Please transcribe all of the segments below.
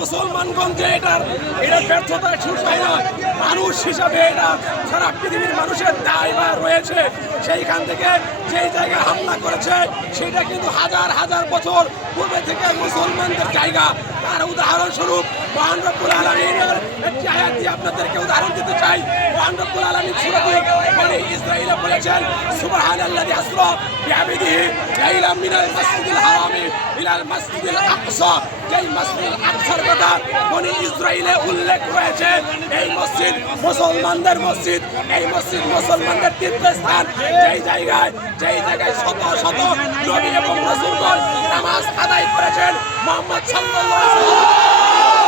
মুসলমানগঞ্জে এটার এটা ব্যর্থতার সুসাই নয় মানুষ হিসাবে এটা সারা পৃথিবীর মানুষের দায় রয়েছে। সেইখান থেকে যেই জায়গায় হামলা করেছে, সেটা কিন্তু হাজার হাজার বছর পূর্বে থেকে মুসলমানদের জায়গা। তার উদাহরণস্বরূপ মহান রব্বুল একটি আয়াত আপনাদেরকে উদাহরণ দিতে চাই। মহান রব্বুল আলমিন সুরতুল মানে ইসরায়েলে বলেছেন, সুবহানাল্লাযী আসরা বিআবদিহি লাইলাম মিনাল মাসজিদিল হারামি। ইলাল মাসজিদিল আকসা। যেই মসজিদুল আকসার কথা বনি ইসরায়েলে উল্লেখ রয়েছে, এই মসজিদ মুসলমানদের মসজিদ, এই মসজিদ মুসলমানদের তীর্থস্থান। যেই জায়গায় যেই জায়গায় শত শত এবং রাসূলগণ নামাজ আদায় করেছেন, মোহাম্মদ সাল্লাল্লাহু আলাইহি ওয়াসাল্লাম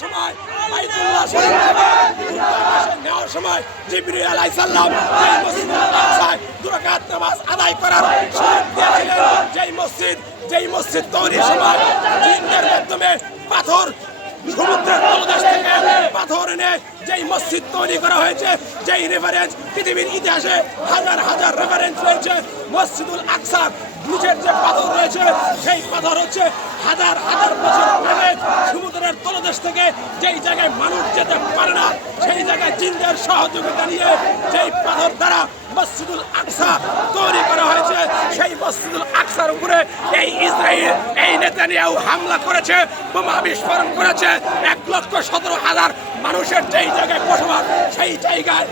সময় বাইতুল্লাহ শরীফ সময় জিবরি আলাইহিস সালাম এই মসজিদুল আকসায় দুই রাকাত নামাজ আদায় করার যেই মসজিদ যেই মসজিদ তৈরির সময় জিনদের মাধ্যমে পাথর, সমুদ্রের পাথর এনে যেই মসজিদ তৈরি করা হয়েছে, যেই রেফারেন্স পৃথিবীর ইতিহাসে হাজার হাজার রেফারেন্স রয়েছে, মসজিদুল আকসার নিচের যে পাথর রয়েছে, সেই পাথর হচ্ছে হাজার হাজার বছর আগে সমুদ্রের তলদেশ থেকে যেই জায়গায় মানুষ যেতে পারে না, সেই জায়গায় জিনদের সহযোগিতা নিয়ে যেই পাথর দ্বারা মসজিদুল আকসা তৈরি করা হয়েছে, সেই মসজিদুল আকসার উপরে এই ইসরায়েল এই নেতানিয়াহু হামলা করেছে, বোমা বিস্ফোরণ করেছে, এক লক্ষ সতেরো হাজার মানুষের যেই জায়গায় বসবাস, সেই জায়গায়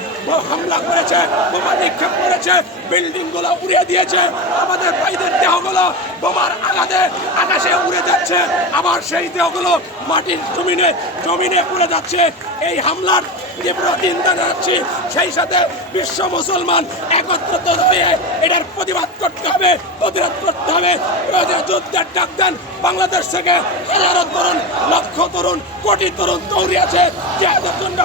হামলা করেছে, বোমা নিক্ষেপ করেছে বিল্ডিংগুলো উড়িয়ে দিয়েছে, আমাদের ভাইদের দেহগুলো বোমার আঘাতে আকাশে উড়ে যাচ্ছে, আবার সেই দেহগুলো মাটির জমিনে জমিনে পড়ে যাচ্ছে। এই হামলার তীব্র নিন্দা জানাচ্ছি, সেই সাথে বিশ্ব মুসলমান একত্রিত হয়ে এটার প্রতিবাদ করতে হবে, প্রতিরোধ করতে হবে। যুদ্ধের ডাক দেন বাংলাদেশ থেকে, হাজারো তরুণ লক্ষ তরুণ কোটি তরুণ দৌড়ে আছে জন্য